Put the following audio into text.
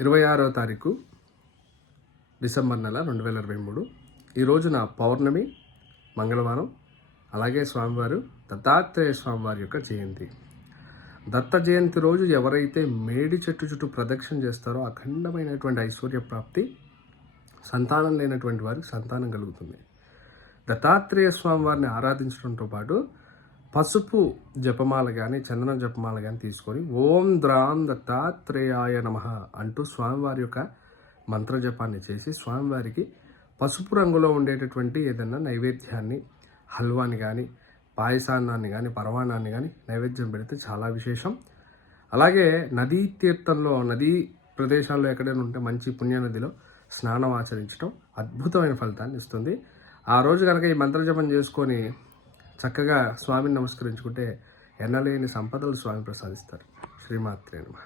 26వ తారీఖు డిసెంబర్ నెల 2023. ఈ రోజున పౌర్ణమి మంగళవారం. అలాగే స్వామివారు దత్తాత్రేయ స్వామివారి యొక్క జయంతి. దత్త జయంతి రోజు ఎవరైతే మేడి చెట్టు చుట్టూ ప్రదక్షిణ చేస్తారో అఖండమైనటువంటి ఐశ్వర్య ప్రాప్తి, సంతానం లేనటువంటి వారికి సంతానం కలుగుతుంది. దత్తాత్రేయ స్వామివారిని ఆరాధించడంతో పాటు పసుపు జపమాల కానీ చందనం జపమాల కానీ తీసుకొని ఓం ద్రాం దత్తాత్రేయాయ నమః అంటూ స్వామివారి యొక్క మంత్రజపాన్ని చేసి స్వామివారికి పసుపు రంగులో ఉండేటటువంటి ఏదైనా నైవేద్యాన్ని, హల్వాని కానీ పాయసాన్నాన్ని కానీ పరమాన్నాన్ని కానీ నైవేద్యం పెడితే చాలా విశేషం. అలాగే నదీ తీర్థంలో, నదీ ప్రదేశాల్లో ఎక్కడైనా ఉంటే మంచి పుణ్యనదిలో స్నానం ఆచరించడం అద్భుతమైన ఫలితాన్ని ఇస్తుంది. ఆ రోజు కనుక ఈ మంత్రజపం చేసుకొని చక్కగా స్వామిని నమస్కరించుకుంటే ఎన్నలేని సంపదలు స్వామి ప్రసాదిస్తారు. శ్రీమాత్రే నమః.